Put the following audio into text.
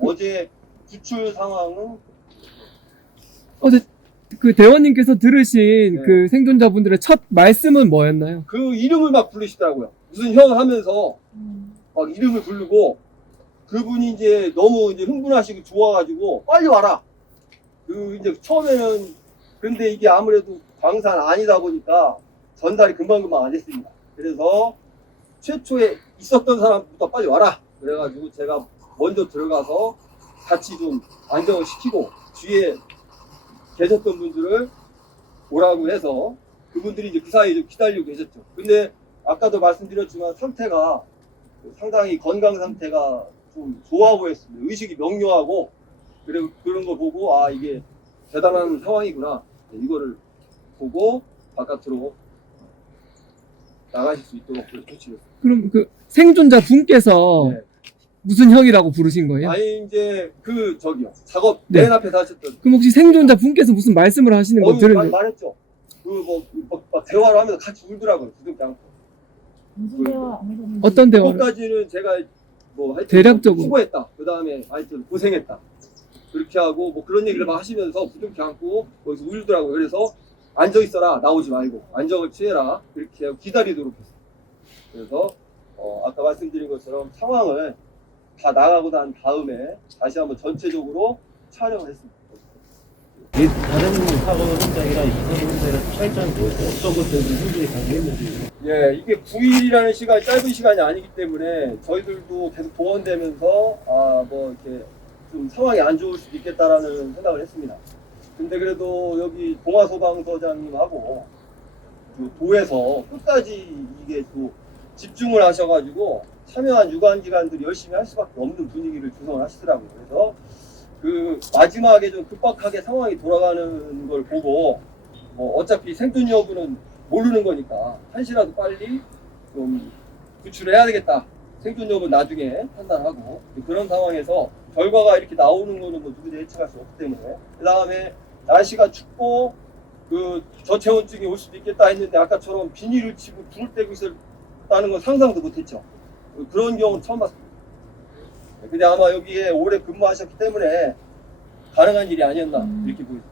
어제 구출 상황은 어제 그 대원님께서 들으신 네. 그 생존자분들의 첫 말씀은 뭐였나요? 그 이름을 막 부르시더라고요. 무슨 형 하면서 막 이름을 부르고 그분이 이제 너무 이제 흥분하시고 좋아가지고 빨리 와라. 그 이제 처음에는 근데 이게 아무래도 광산 아니다 보니까 전달이 금방금방 안 됐습니다. 그래서 최초에 있었던 사람부터 빨리 와라. 그래가지고 제가 먼저 들어가서 같이 좀 안정을 시키고 뒤에 계셨던 분들을 오라고 해서 그분들이 이제 그 사이에 좀 기다리고 계셨죠. 근데 아까도 말씀드렸지만 상태가 상당히 건강 상태가 좀 좋아 보였습니다. 의식이 명료하고 그리고 그런 거 보고 아 이게 대단한 상황이구나. 이거를 보고 바깥으로 나가실 수 있도록 조치를. 그럼 그 생존자 분께서 네. 무슨 형이라고 부르신 거예요? 아니 이제 그 저기요 작업 네. 맨 앞에서 하셨던 그럼 혹시 생존자 분께서 무슨 말씀을 하시는 거 들은 말했죠. 그 뭐 대화를 하면서 같이 울더라고요. 부둥켜 안고. 무슨 대화 안 하셨는지. 어떤 대화를? 그것까지는 제가 뭐 하여튼 대략적으로. 수고했다. 그 다음에 하여튼 고생했다. 그렇게 하고 뭐 그런 얘기를 막 하시면서 부둥켜 안고 거기서 울더라고요. 그래서 앉아 있어라. 나오지 말고 안정을 취해라. 그렇게 하고 기다리도록 했어요. 그래서 아까 말씀드린 것처럼 상황을 다 나가고 난 다음에 다시 한번 전체적으로 촬영을 했습니다. 이 다른 사고 현장이랑 이 사고 현장이랑 차이점이 뭐였어요? 어떤 것들을 힘들게 당했는지. 예, 이게 9일이라는 시간이 짧은 시간이 아니기 때문에 저희들도 계속 동원되면서 뭐 이렇게 좀 상황이 안 좋을 수도 있겠다라는 생각을 했습니다. 근데 그래도 여기 동아소방서장님하고 그 도에서 끝까지 이게 또 집중을 하셔가지고 참여한 유관기관들이 열심히 할 수밖에 없는 분위기를 조성을 하시더라고요. 그래서 그 마지막에 좀 급박하게 상황이 돌아가는 걸 보고 뭐 어차피 생존 여부는 모르는 거니까 한시라도 빨리 좀 구출해야 되겠다. 생존 여부는 나중에 판단하고 그런 상황에서 결과가 이렇게 나오는 거는 뭐 누구도 예측할 수 없기 때문에 그 다음에 날씨가 춥고 그 저체온증이 올 수도 있겠다 했는데 아까처럼 비닐을 치고 불을 떼고 있었다는 건 상상도 못했죠. 그런 경우는 처음 봤습니다. 근데 아마 여기에 오래 근무하셨기 때문에 가능한 일이 아니었나 이렇게 보입니다.